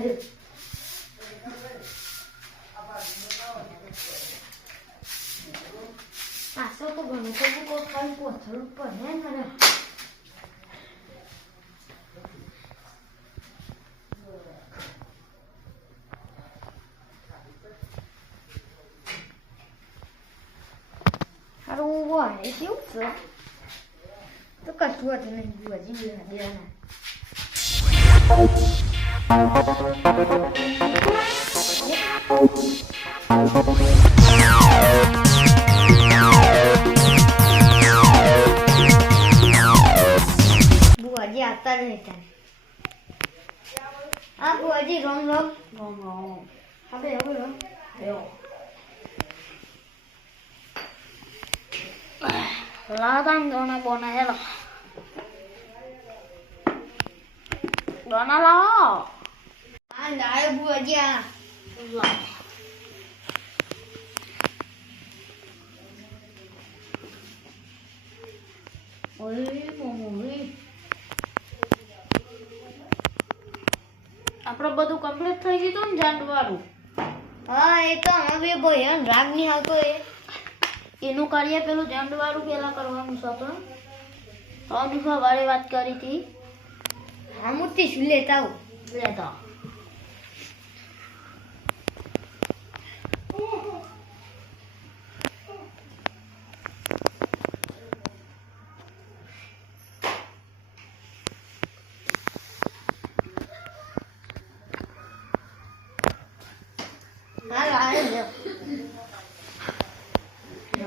આજે પાછો તો ગમે તો કોઈ ખાલી પહોંચવું પડે ને હારું હોય કેવું છે તો કશું હતું નહીં હજી દેવાના बुआजी आता रहता है आप बुआजी रोम रोम रोम रोम अबे अबे रोम लादान दोना बोना है लो दोना लाओ अंदाए बुआजी आ ला ओए मोमोई આપણે બધું કમ્પ્લીટ થઈ ગયું ને જાંડવાળું હા એ તો હવે ભયન રાગ ની હાલતો એનું કાર્ય પેલું જાંડવાળું પેલા કરવાનું છે તો અનુભવ વાળી વાત કરી હતી હા મુત્તી શું લેતા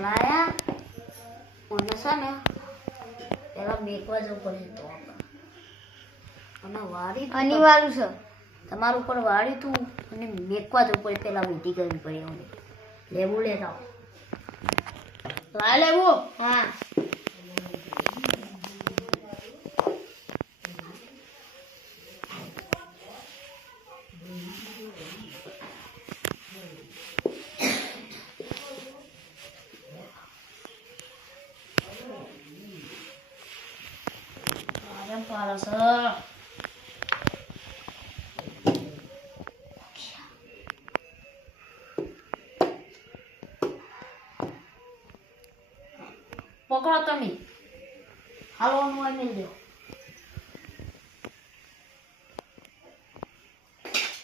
લાયા મને છે ને પેલા મેકવા જવું પડે તો અને વાળી અનિવાર્ય છે તમારું ઉપર વાળી તું અને મેકવા જવું પડે પેલા વીટી કરવી પડે એવું લેવું લેતા લાય લેવું હા para sa pokok kami halo mau ambil deh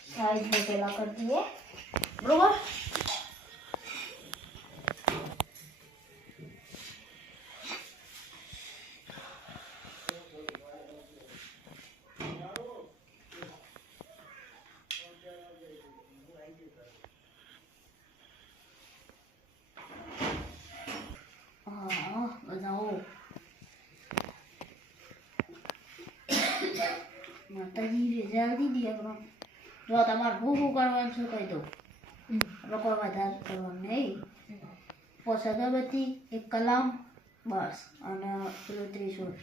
side में पेला कर दिए बरोबर માતાજી રજા દીધી આપણો જો તમારે હું કરવાનું છે કહી દઉં લોકો વધારે કરવાનું નહીં પોસ અગરબત્તી એક કલામ બસ અને પેલું ત્રિશૂળ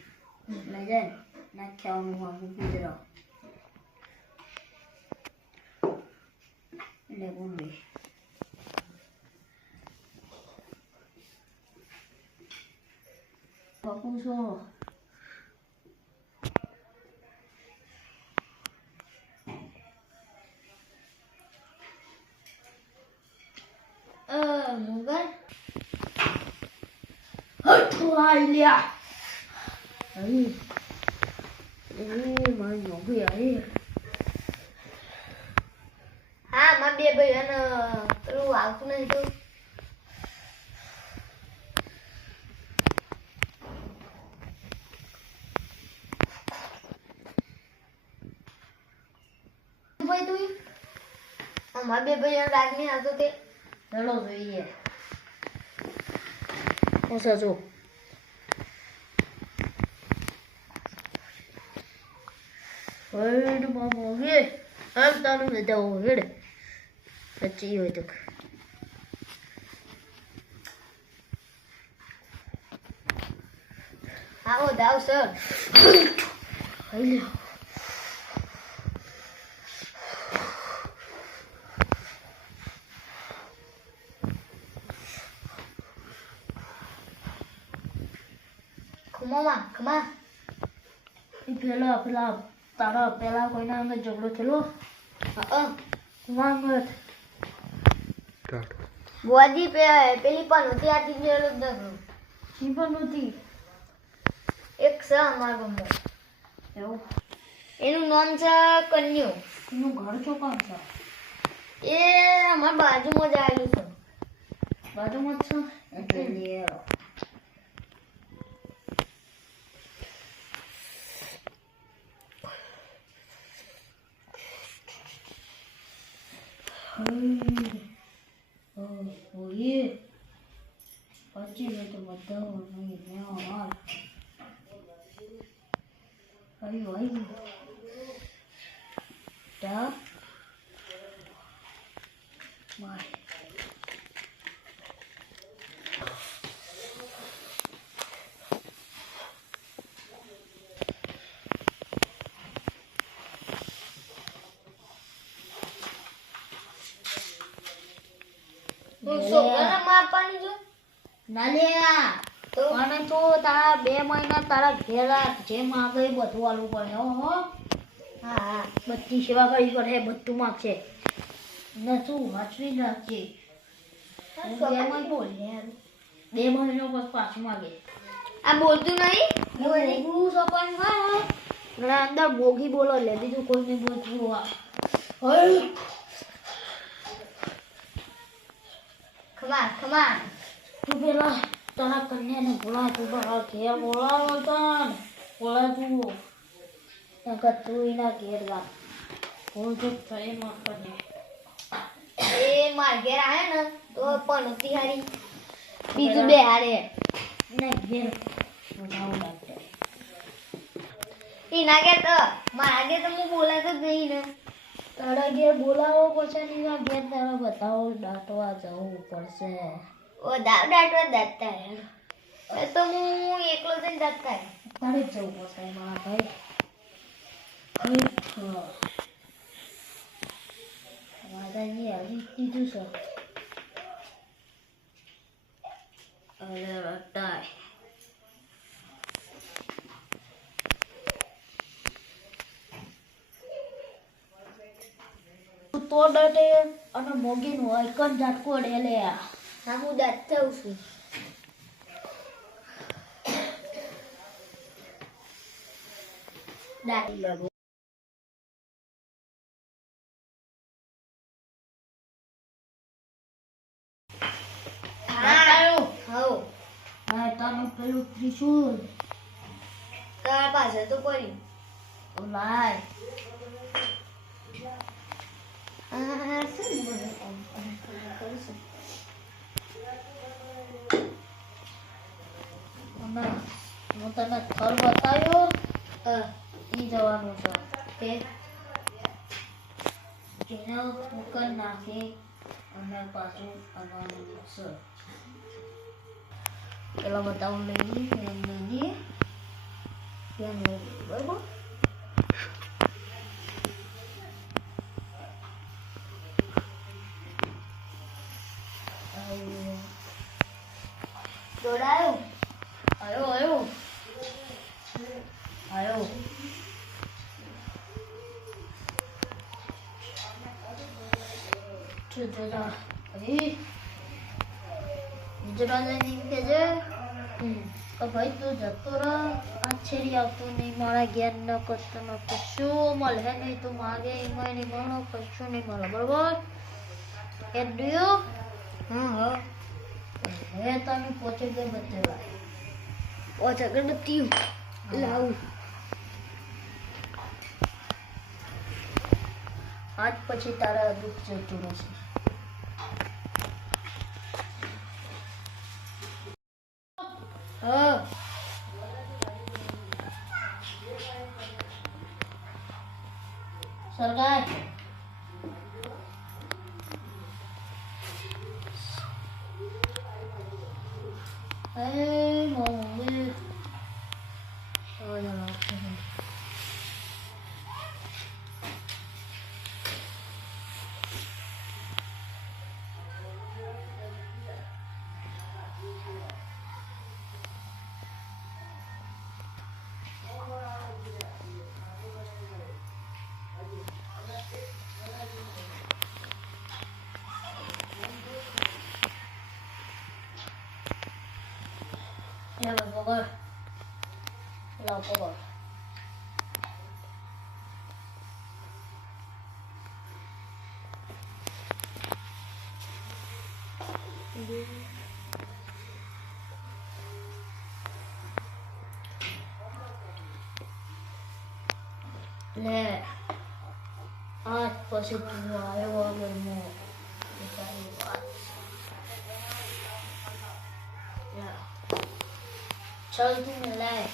લઈ જાય નાખ્યાવાનું વાંગું ગુજરાવ એટલે બોંબે બાપુ છો Mugar Hãy lia mà nhỏ bia ấy mà bia bây giờ nó lưu ảo cái này thôi vậy tôi mà bia bây giờ đang như nào tôi thế Hello જોઈએ હું સજો હડ મામો હે આમ તારું ને જાવ હેડ સચ્ચી હોય તો આવો દાવ સર હઈ Mama, come on. Pelah, taruh pelah kau ini angkat joglo celo. માંગત સ્ટાર્ટ. બોજી પેલી પણ હતી આ તીજેલો જ ન ઈ પણ હતી એક છે અમારા ગામમાં એવું એનું નામ છે કન્યો એનું ઘર ચોકામ છે એ અમારા બાજુમાં જ આવેલું છે બાજુમાં જ છે એટલે ઓye પછી લે તો બધા નહીં મેં હાલ અરે ભાઈ ટા માય અને તો તારા 2 મહિના તારા ઘેરા જે માગે એ બધું આલવું પડે હો. હા બધી સેવા કરવી પડે બધું માગશે ને તું વાંચવી નાખજે 2 મહિનો પછી પાછું માગે આ બોલતું નહીં ગુરુ સપન હા અંદર બોગી બોલો લે બીજું કોઈ નહીં બોલતું ખમા તું પેલા તારા કન્યાને બોલા તું તારા ઘેર બોલાવો તન બોલા તું તું એના ઘેર જા બોલ તો થઈ મારને એ માર ઘેર આવે ને તો પણ તિહારી બીજું બે હારે ને ઘેર બોલાવું લાગશે એ ના ઘેર તો મારા ઘેર તો હું બોલાતો જ નહીં ને તારા ઘેર બોલાવો પછી એના ઘેર તારા બતાવો દાંતવા જવું પડશે ઓ દાંતવા દાંતતા હે તો હું એકલો જઈને દાંતતા તારે જ જવું પડશે મારા ભાઈ માતાજી હજી કીધું છે અરે રટાય તો ડટે અને મોગીનું હોય કન ઝાટકો ડે લે હા હું દાંત થઉં છું દાંત લાગો પેલું ત્રિશુલ તારા પાસે તો કોઈ લાય હું તને થર બતાવ્યો ઈ જવાનું છે કે એને કુકર નાખી અને પાછું આવવાનું છે પેલા બતાવું લઈ લઈએ બરાબર દોડાયો આયો જરા નહીં કેજે ભાઈ તું જતો રહ આ છેડી આવતો નહીં મારા ઘેર ન કરતો ન કશું મળે નહીં તું માગે એમાં નહીં મળો કશું નહીં મળે બરોબર એ ડ્યુ હા હવે તમે પોચે ગઈ બધે પોચ અગરબત્તી લાવું આજ પછી તારા દુઃખ જતું રહેશે સરકાર લાવો પકડો. લે આજ પછી તું આવ્યો વગરનો તારી વાત ચલ તું લે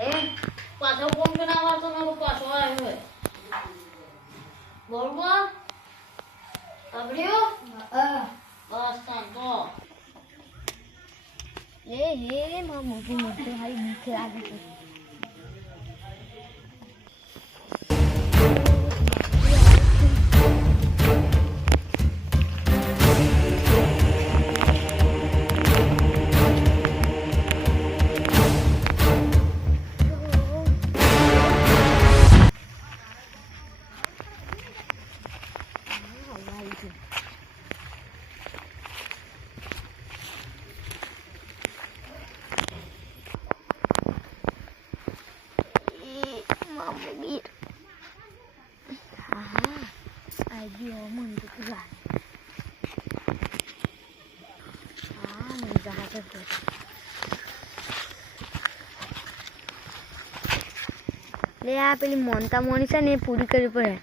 અરે પાછો ફોન બનાવવા તો મારો પાછો આવ્યો બરોબર સાંભળ્યું બસ તાન તો એ માં મોટી મોટી હારી બીક લાગે છે લે આ પેલી મોનતા મોની છે ને એ પૂરી કરવી પડે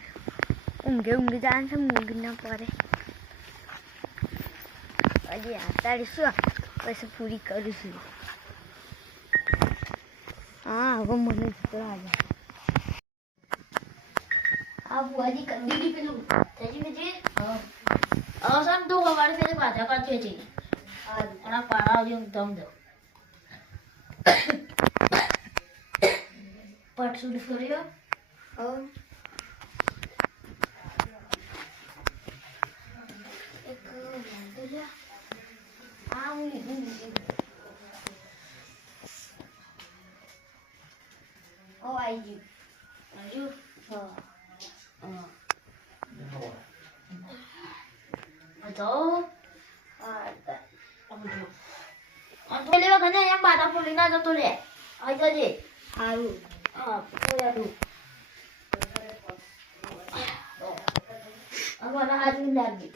ઊંઘી જાય છે મૂંઘી ના પડે હજી આતાડીશું પછી પૂરી કરીશું હા હવે મને લાગે આ બુઆજી કરી દીધી પેલું થઈ ગઈ સર તું અમારી સાથે પાછા પાછી છે અને પાડા જેવું દમ દો પટ શૂટ કર્યો એક આ હું ઓ આઈ ગયું હા તો લેવા ઘરે એમ બાધા ફોલી ના જતો લે આવી જજે સારું હા પોયાડું અમારા હાથ લાગી